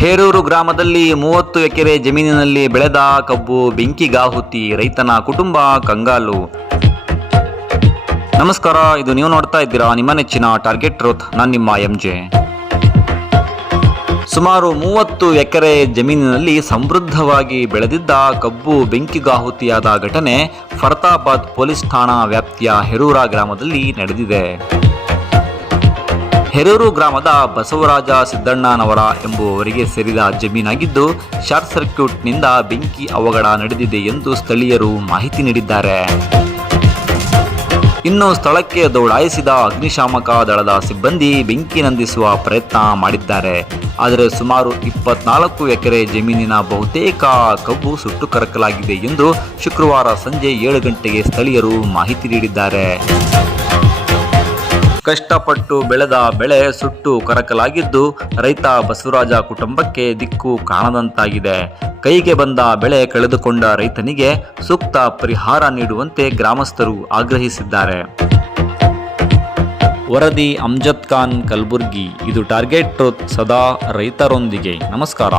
ಹೇರೂರು ಗ್ರಾಮದಲ್ಲಿ ಮೂವತ್ತು ಎಕರೆ ಜಮೀನಿನಲ್ಲಿ ಬೆಳೆದ ಕಬ್ಬು ಬೆಂಕಿಗಾಹುತಿ ರೈತನ ಕುಟುಂಬ ಕಂಗಾಲು. ನಮಸ್ಕಾರ, ಇದು ನೀವು ನೋಡ್ತಾ ಇದ್ದೀರಾ ನಿಮ್ಮ ನೆಚ್ಚಿನ ಟಾರ್ಗೆಟ್ ಟ್ರೂತ್ ನಾನು ನಿಮ್ಮ ಎಂ ಜೆ ಸುಮಾರು ಮೂವತ್ತು ಎಕರೆ ಜಮೀನಿನಲ್ಲಿ ಸಮೃದ್ಧವಾಗಿ ಬೆಳೆದಿದ್ದ ಕಬ್ಬು ಬೆಂಕಿಗಾಹುತಿಯಾದ ಘಟನೆ ಫರ್ತಾಬಾದ್ ಪೊಲೀಸ್ ಠಾಣಾ ವ್ಯಾಪ್ತಿಯ ಹೆರೂರ ಗ್ರಾಮದಲ್ಲಿ ನಡೆದಿದೆ. ಹೆರೂರು ಗ್ರಾಮದ ಬಸವರಾಜ ಸಿದ್ದಣ್ಣನವರ ಎಂಬುವವರಿಗೆ ಸೇರಿದ ಜಮೀನಾಗಿದ್ದು, ಶಾರ್ಟ್ ಸರ್ಕ್ಯೂಟ್ನಿಂದ ಬೆಂಕಿ ಅವಘಡ ನಡೆದಿದೆ ಎಂದು ಸ್ಥಳೀಯರು ಮಾಹಿತಿ ನೀಡಿದ್ದಾರೆ. ಇನ್ನು ಸ್ಥಳಕ್ಕೆ ದೌಡಾಯಿಸಿದ ಅಗ್ನಿಶಾಮಕ ದಳದ ಸಿಬ್ಬಂದಿ ಬೆಂಕಿ ನಂದಿಸುವ ಪ್ರಯತ್ನ ಮಾಡಿದ್ದಾರೆ. ಆದರೆ ಸುಮಾರು ಇಪ್ಪತ್ನಾಲ್ಕು ಎಕರೆ ಜಮೀನಿನ ಬಹುತೇಕ ಕಬ್ಬು ಸುಟ್ಟು ಕರಕಲಾಗಿದೆ ಎಂದು ಶುಕ್ರವಾರ ಸಂಜೆ ಏಳು ಗಂಟೆಗೆ ಸ್ಥಳೀಯರು ಮಾಹಿತಿ ನೀಡಿದ್ದಾರೆ. ಕಷ್ಟಪಟ್ಟು ಬೆಳೆದ ಬೆಳೆ ಸುಟ್ಟು ಕರಕಲಾಗಿದ್ದು ರೈತ ಬಸವರಾಜ ಕುಟುಂಬಕ್ಕೆ ದಿಕ್ಕು ಕಾಣದಂತಾಗಿದೆ. ಕೈಗೆ ಬಂದ ಬೆಳೆ ಕಳೆದುಕೊಂಡ ರೈತನಿಗೆ ಸೂಕ್ತ ಪರಿಹಾರ ನೀಡುವಂತೆ ಗ್ರಾಮಸ್ಥರು ಆಗ್ರಹಿಸಿದ್ದಾರೆ. ವರದಿ ಅಮ್ಜದ್ ಖಾನ್ ಕಲಬುರ್ಗಿ, ಇದು ಟಾರ್ಗೆಟ್ ಟ್ರೂತ್ ಸದಾ ರೈತರೊಂದಿಗೆ. ನಮಸ್ಕಾರ.